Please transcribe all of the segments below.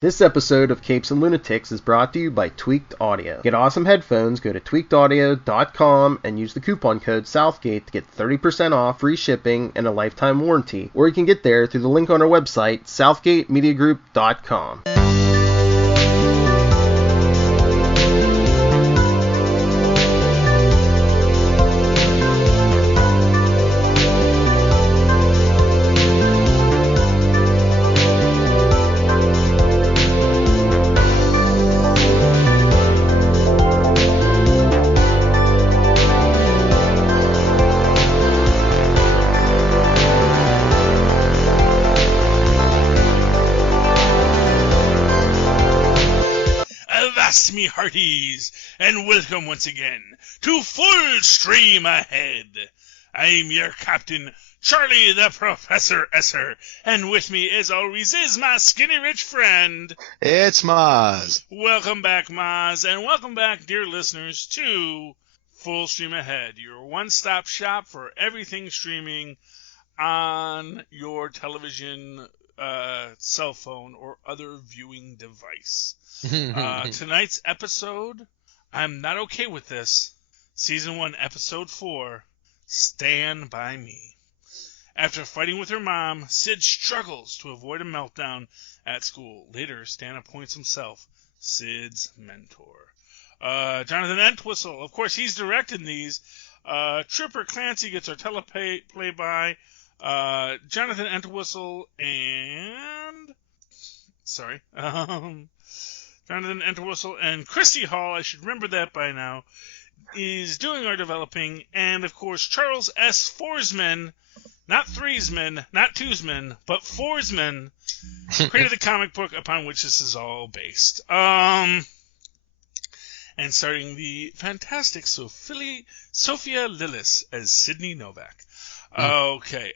This episode of Capes and Lunatics is brought to you by Tweaked Audio. Get awesome headphones, go to tweakedaudio.com and use the coupon code Southgate to get 30% off, free shipping, and a lifetime warranty. Or you can get there through the link on our website, southgatemediagroup.com. Me hearties, and welcome once again to Full Stream Ahead. I'm your captain, Charlie the Professor Esser, and with me, as always, is my skinny rich friend. It's Mozz. Welcome back, Mozz, and welcome back, dear listeners, to Full Stream Ahead, your one-stop shop for everything streaming on your television, cell phone, or other viewing device. Tonight's episode, I'm not okay with this. Season 1, Episode 4, Stand By Me. After fighting with her mom, Sid struggles to avoid a meltdown at school. Later, Stan appoints himself Sid's mentor. Jonathan Entwistle, of course, he's directing these. Tripper Clancy gets our teleplay by Jonathan Entwistle and... Jonathan Entwistle and Christy Hall, I should remember that by now, is doing our developing, and of course Charles S. Forsman, not Threesman, not Twosman, but Forsman, created the comic book upon which this is all based. And starting the fantastic Sophia Lillis as Sydney Novak. Okay,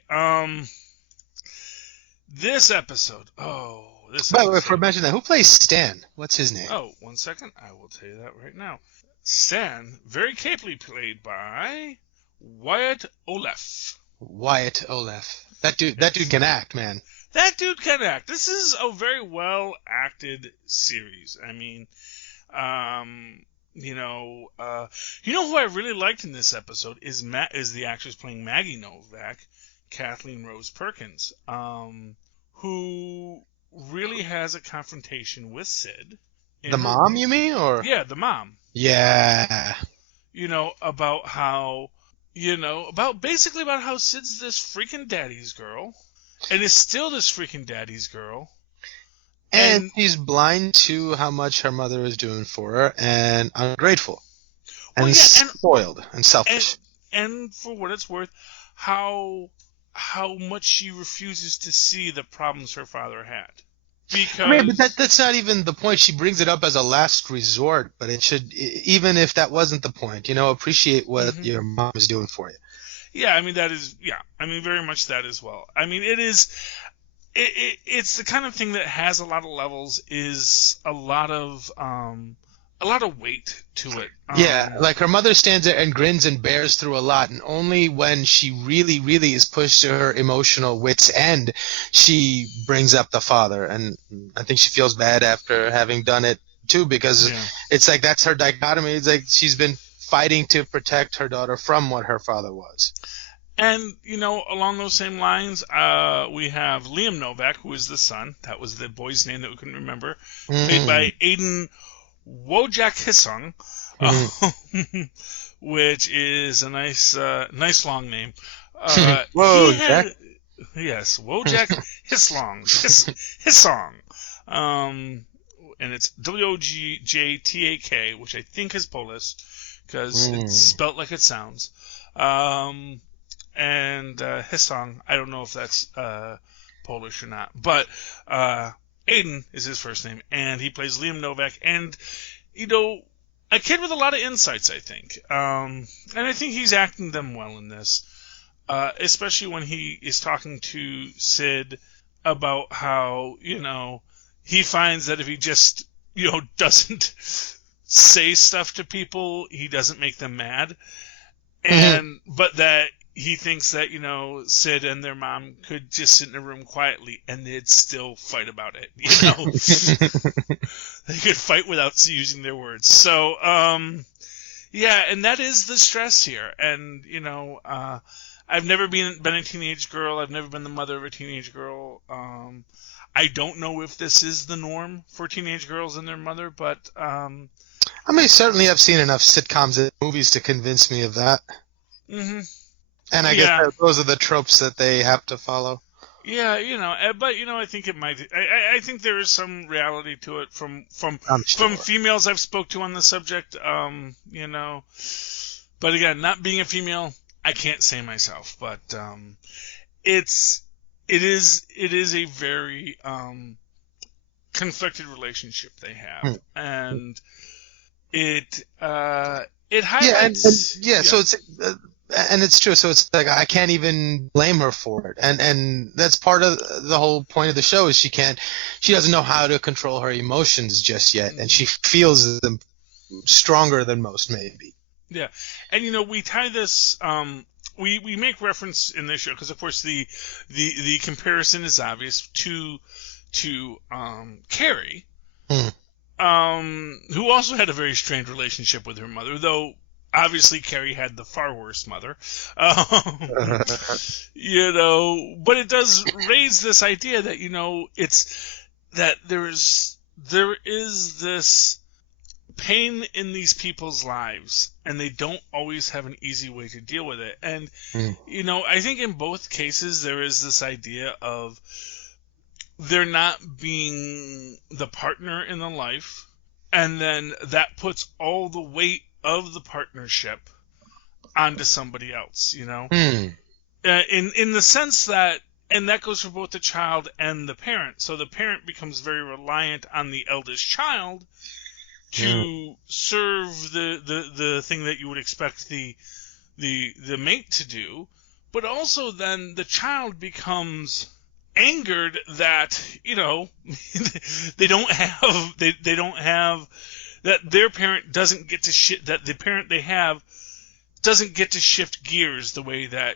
this episode, By the way, before I mention that, who plays Stan? What's his name? Oh, 1 second. I will tell you that right now. Stan, very capably played by Wyatt Oleff. Wyatt Oleff. That dude can act, man. That dude can act. This is a very well acted series. I mean, who I really liked in this episode is the actress playing Maggie Novak, Kathleen Rose Perkins, who really has a confrontation with Sid. The mom, you mean? Or yeah, the mom. Yeah. About how Sid's this freaking daddy's girl, and is still this freaking daddy's girl. And she's blind to how much her mother is doing for her, and ungrateful. And spoiled and selfish. And for what it's worth, how much she refuses to see the problems her father had. Because but that's not even the point. She brings it up as a last resort, but it should, even if that wasn't the point, appreciate what your mom is doing for you. Yeah, very much that as well. I mean, it's the kind of thing that has a lot of levels, is a lot of weight to it. Like her mother stands there and grins and bears through a lot, and only when she really, really is pushed to her emotional wit's end, she brings up the father. And I think she feels bad after having done it too, because it's like that's her dichotomy. It's like she's been fighting to protect her daughter from what her father was. And, along those same lines, we have Liam Novak, who is the son. That was the boy's name that we couldn't remember. Played by Aiden Wojak Hisong, which is a nice long name. Wojak? Yes, Wojak Hisong. And it's Wojak, which I think is Polish, because it's spelt like it sounds. And Hisong, I don't know if that's Polish or not, but Aiden is his first name, and he plays Liam Novak, and a kid with a lot of insights, I think, and I think he's acting them well in this, especially when he is talking to Sid about how he finds that if he just doesn't say stuff to people, he doesn't make them mad, but that he thinks that, Sid and their mom could just sit in a room quietly and they'd still fight about it. They could fight without using their words. So, yeah, and that is the stress here. And, I've never been a teenage girl. I've never been the mother of a teenage girl. I don't know if this is the norm for teenage girls and their mother, but... I mean, certainly I've seen enough sitcoms and movies to convince me of that. Mm-hmm. And I guess those are the tropes that they have to follow. Yeah, but I think it might. I think there is some reality to it from females I've spoke to on the subject. But again, not being a female, I can't say myself. But it is a very conflicted relationship they have, and it highlights. So it's. And it's true. So it's like I can't even blame her for it, and that's part of the whole point of the show is she doesn't know how to control her emotions just yet, and she feels them stronger than most, maybe. Yeah, and we tie this. We make reference in this show because, of course, the comparison is obvious to Carrie, who also had a very strained relationship with her mother, though. Obviously, Carrie had the far worse mother, but it does raise this idea that, it's that there is this pain in these people's lives, and they don't always have an easy way to deal with it. And, I think in both cases, there is this idea of there not being the partner in the life, and then that puts all the weight of the partnership onto somebody else, in the sense that, and that goes for both the child and the parent. So the parent becomes very reliant on the eldest child to serve the thing that you would expect the mate to do, but also then the child becomes angered that they don't have that their parent doesn't get to that the parent they have doesn't get to shift gears the way that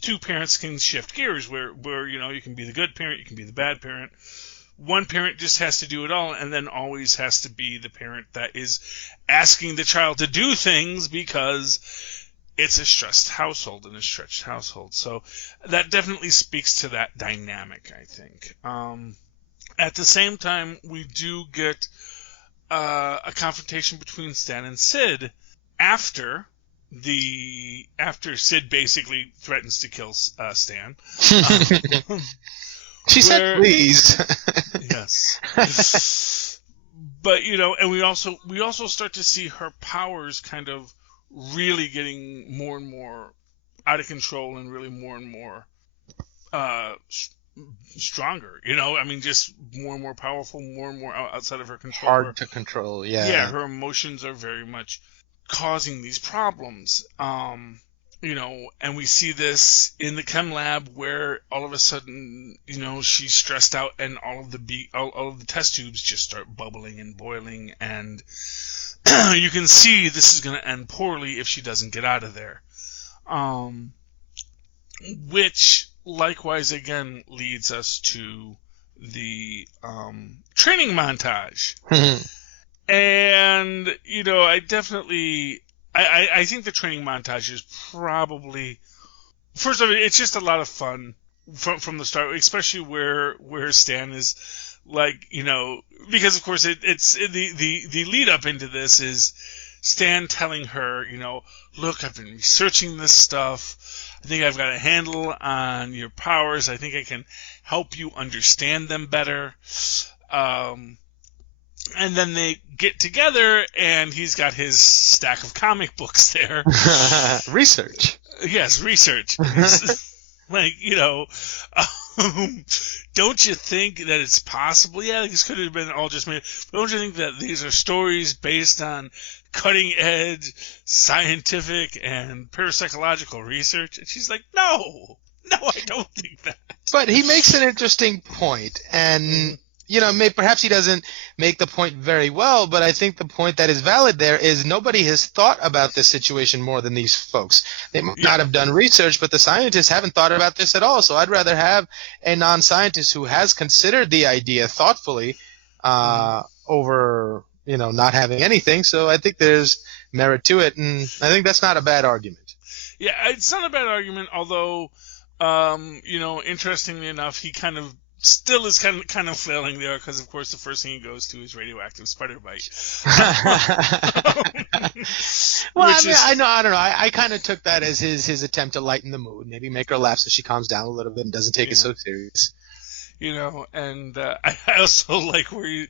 two parents can shift gears, where you can be the good parent, you can be the bad parent. One parent just has to do it all, and then always has to be the parent that is asking the child to do things because it's a stressed household and a stretched household. So that definitely speaks to that dynamic, I think. At the same time, we do get a confrontation between Stan and Sid after Sid basically threatens to kill Stan. She said, "Please." Yes. But and we also start to see her powers kind of really getting more and more out of control, and really more and more stronger, just more and more powerful, more and more outside of her control. Hard to control, yeah. Yeah, her emotions are very much causing these problems. And we see this in the chem lab where all of a sudden, she's stressed out, and all of the test tubes just start bubbling and boiling, and you can see this is going to end poorly if she doesn't get out of there. Which likewise again leads us to the training montage. And I definitely I think the training montage is probably, first of all, it's just a lot of fun from the start, especially where Stan is like, because of course it's the lead up into this is Stan telling her, look, I've been researching this stuff. I think I've got a handle on your powers. I think I can help you understand them better. And then they get together, and he's got his stack of comic books there. Research. Yes, research. Like, don't you think that it's possible? Yeah, this could have been all just made. Don't you think that these are stories based on cutting-edge scientific and parapsychological research? And she's like, no, I don't think that. But he makes an interesting point, and perhaps he doesn't make the point very well, but I think the point that is valid there is nobody has thought about this situation more than these folks. They might not have done research, but the scientists haven't thought about this at all. So I'd rather have a non-scientist who has considered the idea thoughtfully over, not having anything. So I think there's merit to it, and I think that's not a bad argument. Yeah, it's not a bad argument, although, interestingly enough, he still is kind of flailing there because, of course, the first thing he goes to is radioactive spider bite. Well, I don't know. I kind of took that as his attempt to lighten the mood, maybe make her laugh so she calms down a little bit and doesn't take it so serious. And I also like where he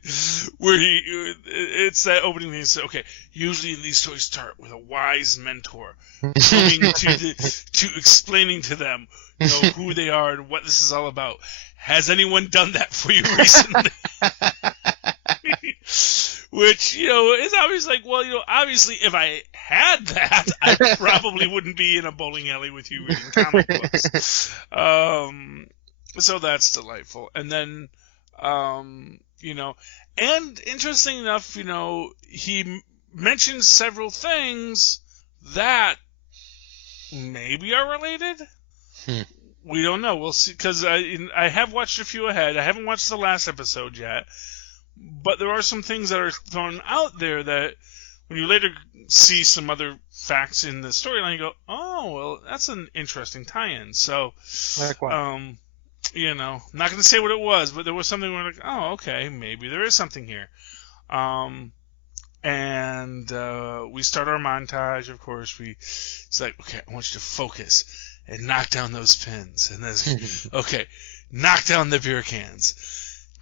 it's that opening thing. So, okay, usually these stories start with a wise mentor coming to explaining to them, who they are and what this is all about. Has anyone done that for you recently? Which, is always like, well, obviously if I had that, I probably wouldn't be in a bowling alley with you reading comic books. So that's delightful. And then, and interesting enough, he mentions several things that maybe are related. We don't know. We'll see, because I have watched a few ahead. I haven't watched the last episode yet, but there are some things that are thrown out there that when you later see some other facts in the storyline, you go, oh, well, that's an interesting tie-in. So, like what? I'm not going to say what it was, but there was something where like, oh, okay, maybe there is something here. And we start our montage, of course. It's like, okay, I want you to focus and knock down those pins. And then, okay, knock down the beer cans.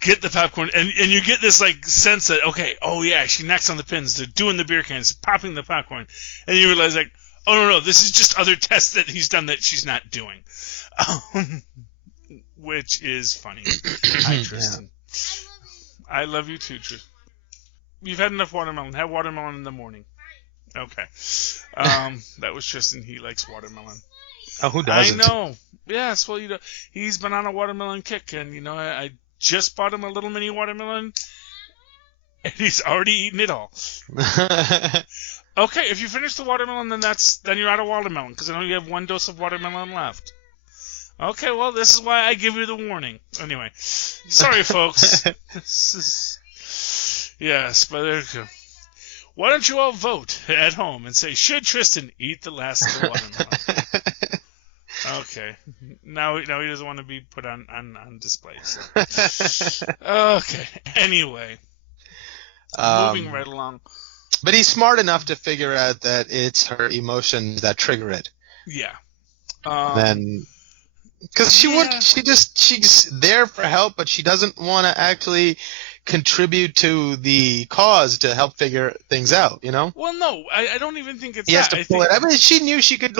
Get the popcorn. And you get this, like, sense that, okay, oh, yeah, she knocks down the pins. They're doing the beer cans, popping the popcorn. And you realize, like, oh, no, this is just other tests that he's done that she's not doing. Which is funny. Hi, Tristan. I love you too, Tristan. You've had enough watermelon. Have watermelon in the morning. Okay. That was Tristan. He likes watermelon. Oh, who doesn't? I know. Yes, well, he's been on a watermelon kick, and, I just bought him a little mini watermelon, and he's already eaten it all. Okay, if you finish the watermelon, then you're out of watermelon, because I know you have one dose of watermelon left. Okay, well, this is why I give you the warning. Anyway, sorry, folks. Yes, but there you go. Why don't you all vote at home and say, should Tristan eat the last of the watermelon? Okay. Now he doesn't want to be put on display. So. Okay. Anyway. Moving right along. But he's smart enough to figure out that it's her emotions that trigger it. Yeah. Then... Because she's there for help, but she doesn't want to actually contribute to the cause to help figure things out, Well, no, I don't even think it's he has to pull it. I mean, she knew she could,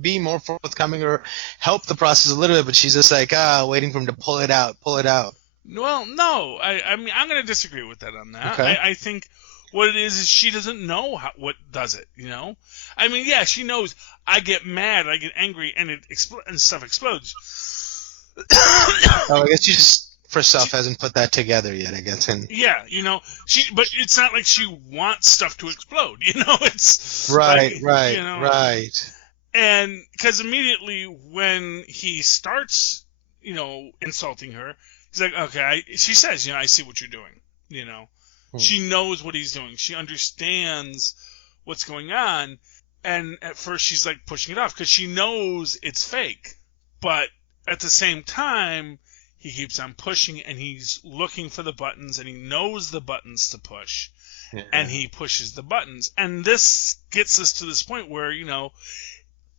be more forthcoming or help the process a little bit, but she's just like, waiting for him to pull it out. Well, no, I mean, I'm going to disagree with that on that. Okay. I think what it is she doesn't know what does it, I mean, yeah, she knows I get mad, I get angry, and and stuff explodes. I guess she just, for herself, hasn't put that together yet, I guess. Yeah, but it's not like she wants stuff to explode, it's... Right. And, because immediately when he starts, insulting her, he's like, okay, she says, I see what you're doing, She knows what he's doing. She understands what's going on. And at first she's like pushing it off because she knows it's fake. But at the same time, he keeps on pushing and he's looking for the buttons and he knows the buttons to push. Yeah. And he pushes the buttons. And this gets us to this point where,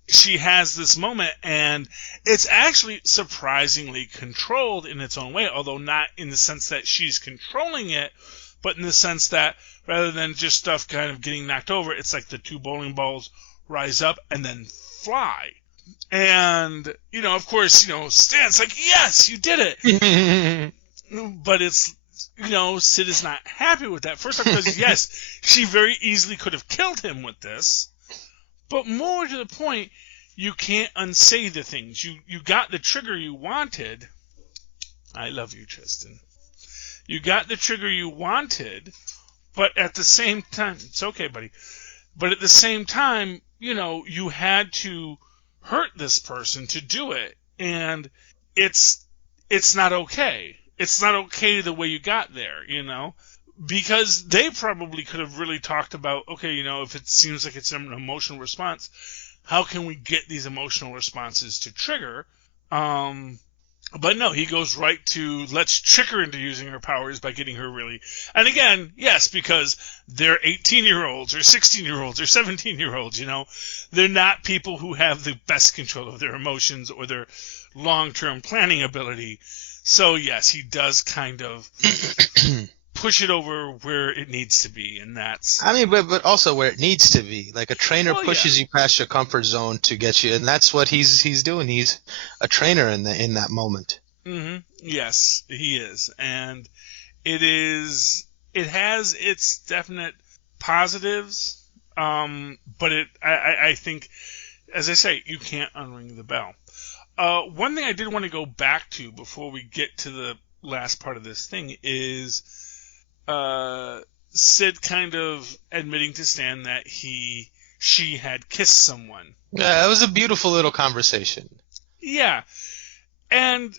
she has this moment and it's actually surprisingly controlled in its own way, although not in the sense that she's controlling it, but in the sense that rather than just stuff kind of getting knocked over, it's like the two bowling balls rise up and then fly. And, of course, Stan's like, yes, you did it. But it's, Sid is not happy with that. First off, because, yes, she very easily could have killed him with this. But more to the point, you can't unsay the things. You got the trigger you wanted. I love you, Tristan. You got the trigger you wanted, but at the same time, it's okay, buddy. But at the same time, you had to hurt this person to do it, and it's not okay. It's not okay the way you got there, because they probably could have really talked about, okay, if it seems like it's an emotional response, how can we get these emotional responses to trigger? But no, he goes right to, let's trick her into using her powers by getting her really... And again, yes, because they're 18-year-olds or 16-year-olds or 17-year-olds, They're not people who have the best control of their emotions or their long-term planning ability. So, yes, he does kind of push it over where it needs to be, and that's... I mean, but also where it needs to be. Like, a trainer pushes you past your comfort zone to get you, and that's what he's doing. He's a trainer in that moment. Mm-hmm. Yes, he is. And it has its definite positives, but I think, as I say, you can't unring the bell. One thing I did want to go back to before we get to the last part of this thing is Sid kind of admitting to Stan that she had kissed someone. Yeah, it was a beautiful little conversation. Yeah. And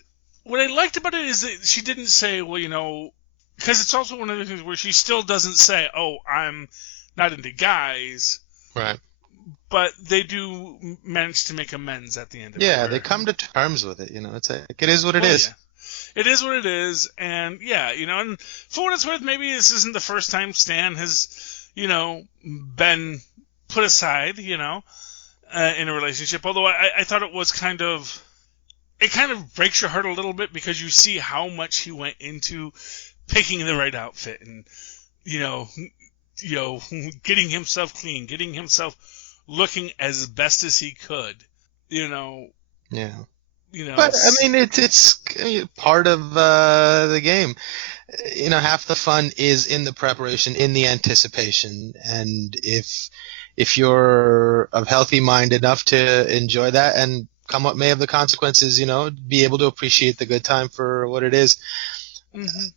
what I liked about it is that she didn't say, well, because it's also one of the things where she still doesn't say, oh, I'm not into guys. Right. But they do manage to make amends at the end of it. Yeah, they come to terms with it, It's like, it is what it is. Yeah. It is what it is, and and for what it's worth, maybe this isn't the first time Stan has, been put aside, in a relationship. Although I thought it was kind of breaks your heart a little bit because you see how much he went into picking the right outfit and, getting himself clean, getting himself looking as best as he could, Yeah. But I mean, it's part of the game. Half the fun is in the preparation, in the anticipation, and if you're of healthy mind enough to enjoy that and come what may of the consequences, be able to appreciate the good time for what it is. Mm-hmm.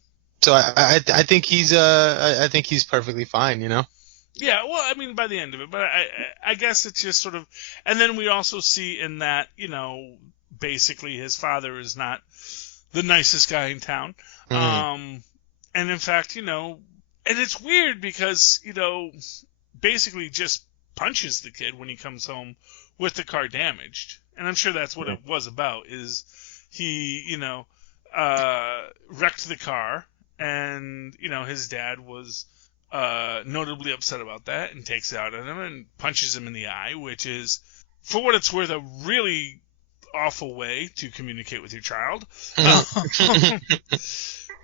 So I think he's perfectly fine, Yeah, well, I mean, by the end of it, but I guess it's just sort of, and then we also see in that, basically his father is not the nicest guy in town. Mm-hmm. And in fact, and it's weird because, basically just punches the kid when he comes home with the car damaged. And I'm sure that's what it was about, is he, wrecked the car, and, his dad was notably upset about that and takes it out on him and punches him in the eye, which is, for what it's worth, a really awful way to communicate with your child.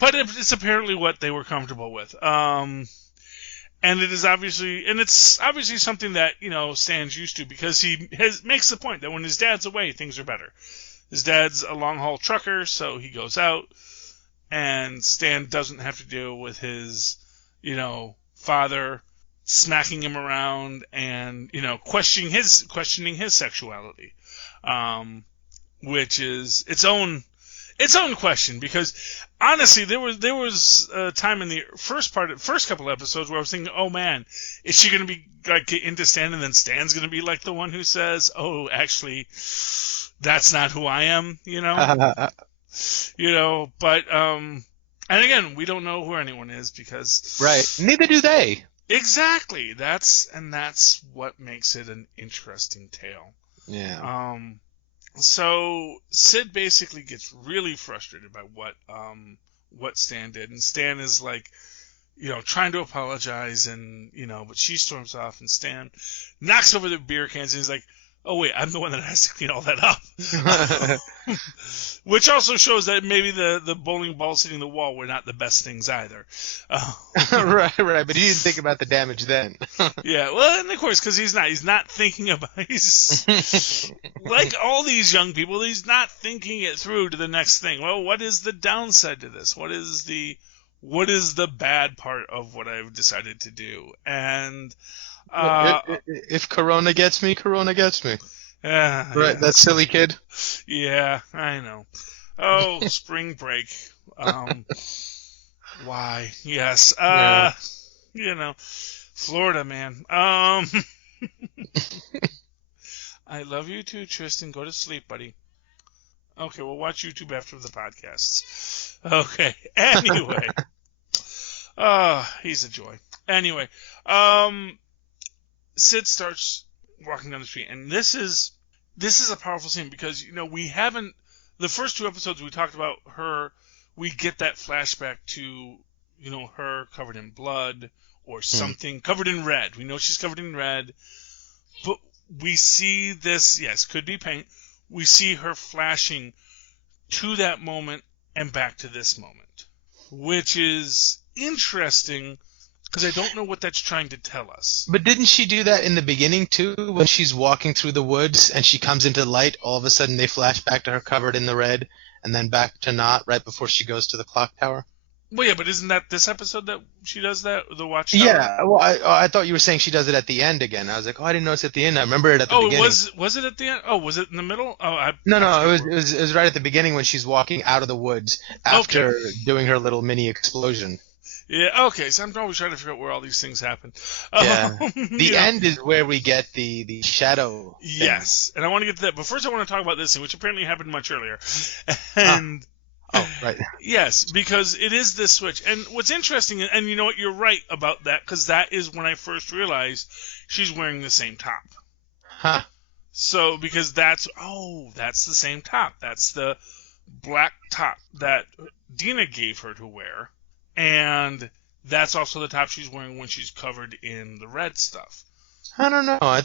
But it's apparently what they were comfortable with. And it's obviously something that, Stan's used to, because he makes the point that when his dad's away, things are better. His dad's a long-haul trucker, so he goes out, and Stan doesn't have to deal with his, father smacking him around and, questioning his sexuality, which is its own question, because honestly, there was a time in the first couple episodes where I was thinking, oh man, is she going to be like get into Stan, and then Stan's going to be like the one who says, oh, actually, that's not who I am, but and again, we don't know who anyone is because right, neither do they. Exactly. That's what makes it an interesting tale. Yeah. So Sid basically gets really frustrated by what Stan did, and Stan is like, trying to apologize, and but she storms off, and Stan knocks over the beer cans, and he's like, oh wait, I'm the one that has to clean all that up. Which also shows that maybe the bowling balls hitting the wall were not the best things either. Right, but he didn't think about the damage then. Yeah, well, and of course, because he's not thinking about, he's like all these young people, he's not thinking it through to the next thing. Well, what is the downside to this? What is the bad part of what I've decided to do? And if Corona gets me, Corona gets me. Yeah, right, that silly kid. Yeah, I know. Oh, spring break. Why? Yes. Yeah. You know, Florida, man. I love you too, Tristan. Go to sleep, buddy. Okay, we'll watch YouTube after the podcasts. Okay. Anyway. He's a joy. Anyway, Sid starts walking down the street, and this is a powerful scene because we haven't the first two episodes we talked about her. We get that flashback to her covered in blood or something covered in red. We know she's covered in red, but we see this. Yes, could be paint. We see her flashing to that moment and back to this moment, which is interesting because I don't know what that's trying to tell us. But didn't she do that in the beginning too? When she's walking through the woods and she comes into the light, all of a sudden they flash back to her covered in the red, and then back to not right before she goes to the clock tower. Well, yeah, but isn't that this episode that she does that, the watchtower? Yeah, well, I thought you were saying she does it at the end again. I was like, I didn't notice it at the end. I remember it at the beginning. Was it at the end? Oh, was it in the middle? No, it was right at the beginning when she's walking out of the woods after doing her little mini explosion. Yeah, okay, so I'm always trying to figure out where all these things happen. Yeah. The end is where we get the shadow thing. Yes, and I want to get to that, but first I want to talk about this thing, which apparently happened much earlier. And oh, right. Yes, because it is this switch. And what's interesting, and you know what, you're right about that, because that is when I first realized she's wearing the same top. Huh. So, because that's the same top. That's the black top that Dina gave her to wear. And that's also the top she's wearing when she's covered in the red stuff. I don't know.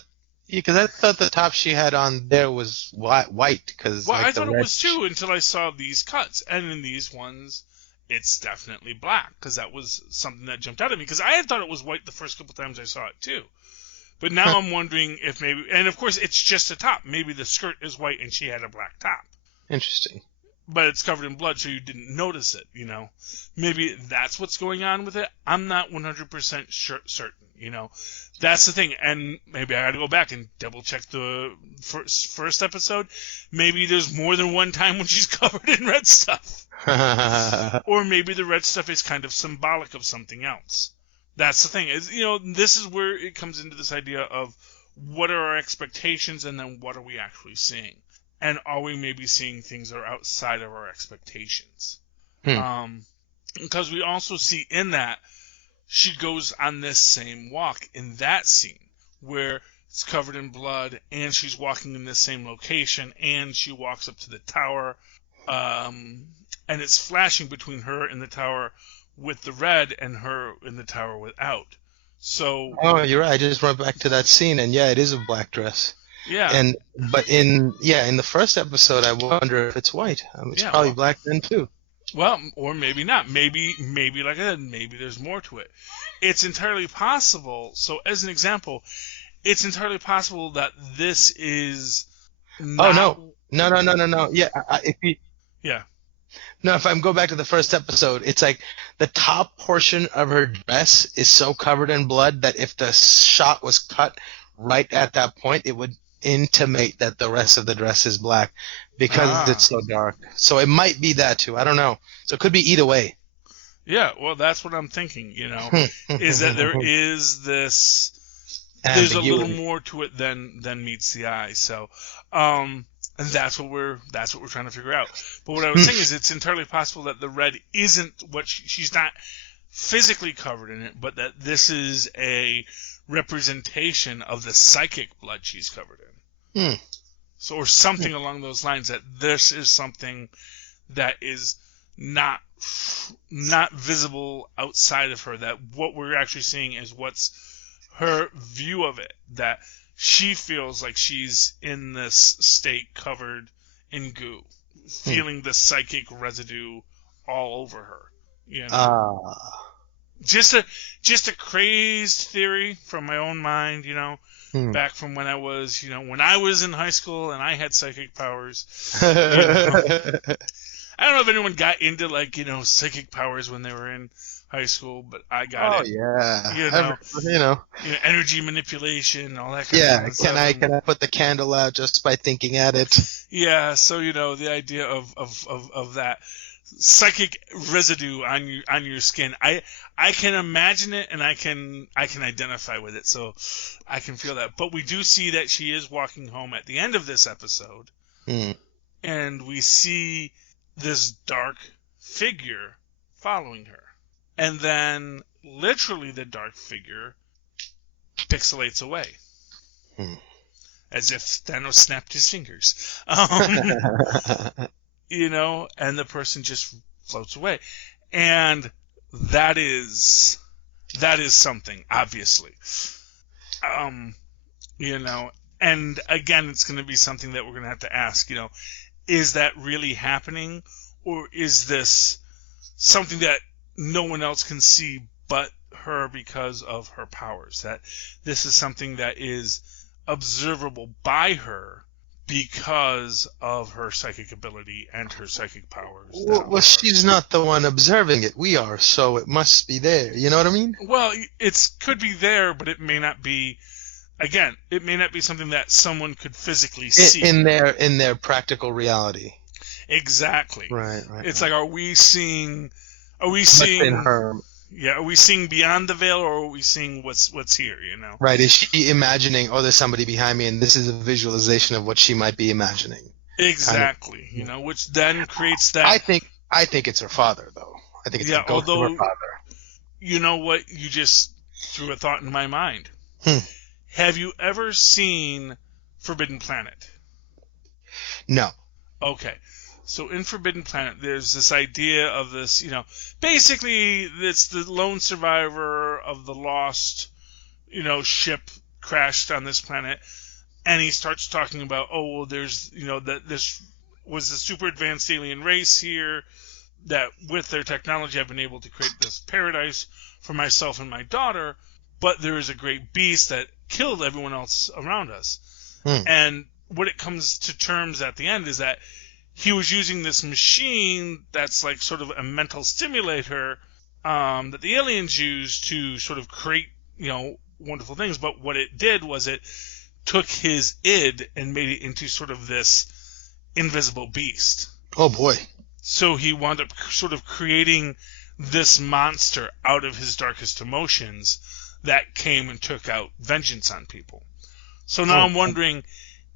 Because I thought the top she had on there was white. Well, I thought it was too until I saw these cuts. And in these ones, it's definitely black. Because that was something that jumped out at me. Because I had thought it was white the first couple times I saw it too. But now I'm wondering if maybe... And of course, it's just a top. Maybe the skirt is white and she had a black top. Interesting. But it's covered in blood, so you didn't notice it, Maybe that's what's going on with it. I'm not 100% certain, That's the thing. And maybe I got to go back and double-check the first episode. Maybe there's more than one time when she's covered in red stuff. Or maybe the red stuff is kind of symbolic of something else. That's the thing. This is where it comes into this idea of what are our expectations and then what are we actually seeing. And are we maybe seeing things that are outside of our expectations? Because we also see in that she goes on this same walk in that scene where it's covered in blood and she's walking in this same location and she walks up to the tower and it's flashing between her in the tower with the red and her in the tower without. So. Oh, you're right. I just went back to that scene and yeah, it is a black dress. Yeah. But in the first episode, I wonder if it's white. It's probably black then too. Well, or maybe not. Maybe like I said, maybe there's more to it. It's entirely possible. So, as an example, it's entirely possible that this is. Not... Oh no! Yeah, No, if I go back to the first episode, it's like the top portion of her dress is so covered in blood that if the shot was cut right at that point, it would intimate that the rest of the dress is black because it's so dark. So it might be that too. I don't know. So it could be either way. Yeah, well, that's what I'm thinking, is that there is this there's a little more to it than meets the eye. So and that's what we're trying to figure out. But what I was saying is it's entirely possible that the red isn't what she's not physically covered in it, but that this is a representation of the psychic blood she's covered in. So, or something along those lines, that this is something that is not visible outside of her, that what we're actually seeing is what's her view of it, that she feels like she's in this state covered in goo, feeling the psychic residue all over her. Just a crazed theory from my own mind, back from when I was, when I was in high school and I had psychic powers. I don't know if anyone got into psychic powers when they were in high school, but I got it. Oh yeah. Energy manipulation, all that kind of stuff. Yeah, can I put the candle out just by thinking at it? Yeah, so the idea of that. psychic residue on your skin. I can imagine it, and I can identify with it, so I can feel that. But we do see that she is walking home at the end of this episode, and we see this dark figure following her, and then literally the dark figure pixelates away, as if Thanos snapped his fingers. You know, and the person just floats away. And that is something, obviously. You know, and again, it's going to be something that we're going to have to ask, you know, is that really happening? Or is this something that no one else can see but her because of her powers? That this is something that is observable by her because of her psychic ability and her psychic powers. Well, she's not the one observing it. We are, so it must be there. You know what I mean? Well, it could be there, but it may not be. Again, it may not be something that someone could physically see in their practical reality. Exactly. Right. It's like, are we seeing in her? Yeah, are we seeing beyond the veil, or are we seeing what's here, you know? Right, is she imagining, oh, there's somebody behind me, and this is a visualization of what she might be imagining? Exactly, you know, which then creates that... I think it's her father, though. I think it's the ghost of her father. You know what? You just threw a thought in my mind. Have you ever seen Forbidden Planet? No. Okay. So in Forbidden Planet, there's this idea of this, you know, basically it's the lone survivor of the lost, you know, ship crashed on this planet, and he starts talking about, oh, well, there's, you know, that this was a super advanced alien race here that with their technology I've been able to create this paradise for myself and my daughter, but there is a great beast that killed everyone else around us. And what it comes to terms at the end is that he was using this machine that's like sort of a mental stimulator that the aliens use to sort of create, you know, wonderful things. But what it did was it took his id and made it into sort of this invisible beast. Oh, boy. So he wound up sort of creating this monster out of his darkest emotions that came and took out vengeance on people. So now I'm wondering,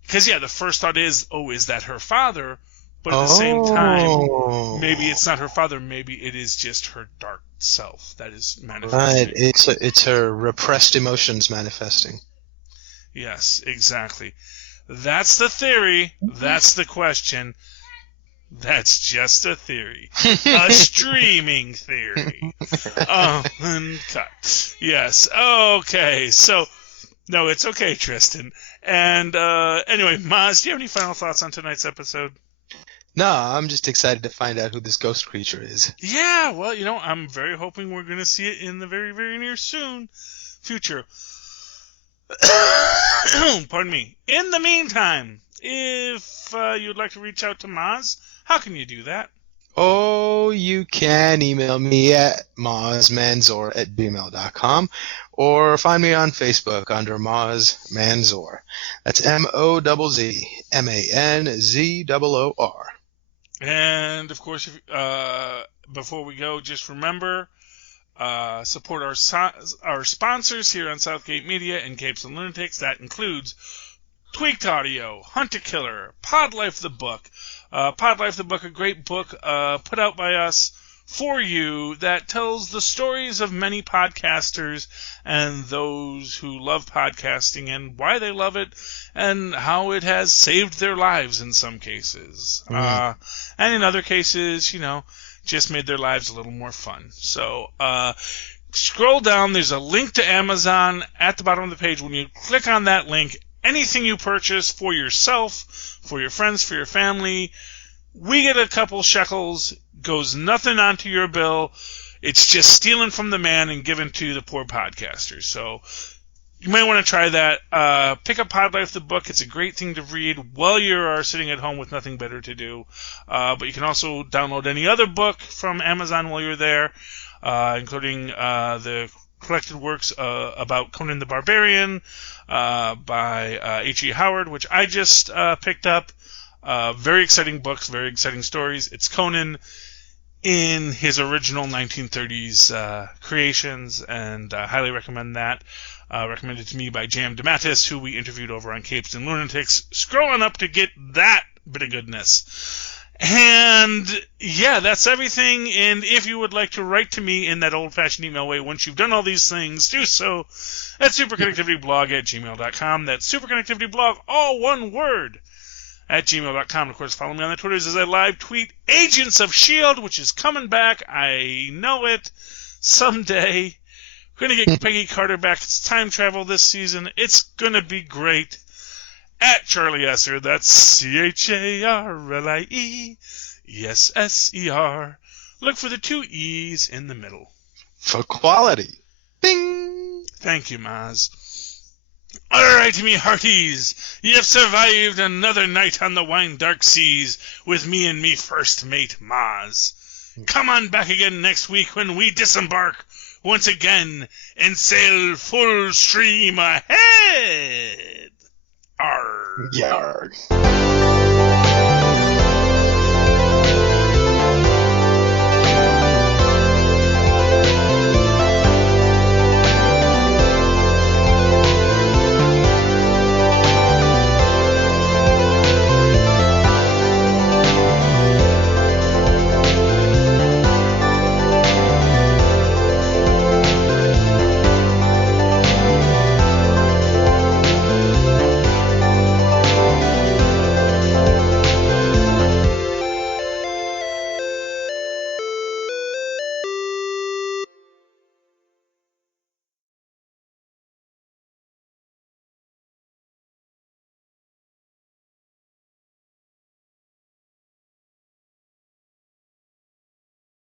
because, yeah, the first thought is, oh, is that her father? But at the same time, maybe it's not her father. Maybe it is just her dark self that is manifesting. Right, it's her repressed emotions manifesting. Yes, exactly. That's the theory. That's the question. That's just a theory. A streaming theory. Uncut. Yes. Okay. So, no, it's okay, Tristan. And anyway, Mozz, do you have any final thoughts on tonight's episode? No, I'm just excited to find out who this ghost creature is. Yeah, well, you know, I'm very hoping we're going to see it in the very, very near future. Pardon me. In the meantime, if you'd like to reach out to Mozz, how can you do that? Oh, you can email me at mozzmanzoor@gmail.com or find me on Facebook under Mozz Manzoor. That's MOZZMANZOOR. And, of course, before we go, just remember, support our sponsors here on Southgate Media and Capes and Lunatics. That includes Tweaked Audio, Hunt a Killer, Pod Life the Book. Pod Life the Book, a great book put out by us for you that tells the stories of many podcasters and those who love podcasting and why they love it and how it has saved their lives in some cases. And in other cases, you know, just made their lives a little more fun. So scroll down. There's a link to Amazon at the bottom of the page. When you click on that link, anything you purchase for yourself, for your friends, for your family, we get a couple shekels, goes nothing onto your bill. It's just stealing from the man and given to the poor podcasters. So you might want to try that. Pick up Pod Life the Book. It's a great thing to read while you are sitting at home with nothing better to do. But you can also download any other book from Amazon while you're there, including the collected works about Conan the Barbarian by H.E. Howard, which I just picked up. Very exciting books, very exciting stories. It's Conan in his original 1930s creations, and I highly recommend that. Recommended to me by Jam DeMattis, who we interviewed over on Capes and Lunatics. Scrolling up to get that bit of goodness. And yeah, that's everything. And if you would like to write to me in that old-fashioned email way, once you've done all these things, do so at superconnectivityblog@gmail.com. That's superconnectivityblog, all one word, at gmail.com. Of course, follow me on the Twitters as I live tweet Agents of S.H.I.E.L.D., which is coming back. I know it. Someday. We're going to get Peggy Carter back. It's time travel this season. It's going to be great. At Charlie Esser, that's CHARLIE, ESSER. Look for the 2 E's in the middle. For quality. Bing! Thank you, Mozz. All right, me hearties, you have survived another night on the wine dark seas with me and me first mate, Mozz. Come on back again next week when we disembark once again and sail full stream ahead. Arr. Yarg.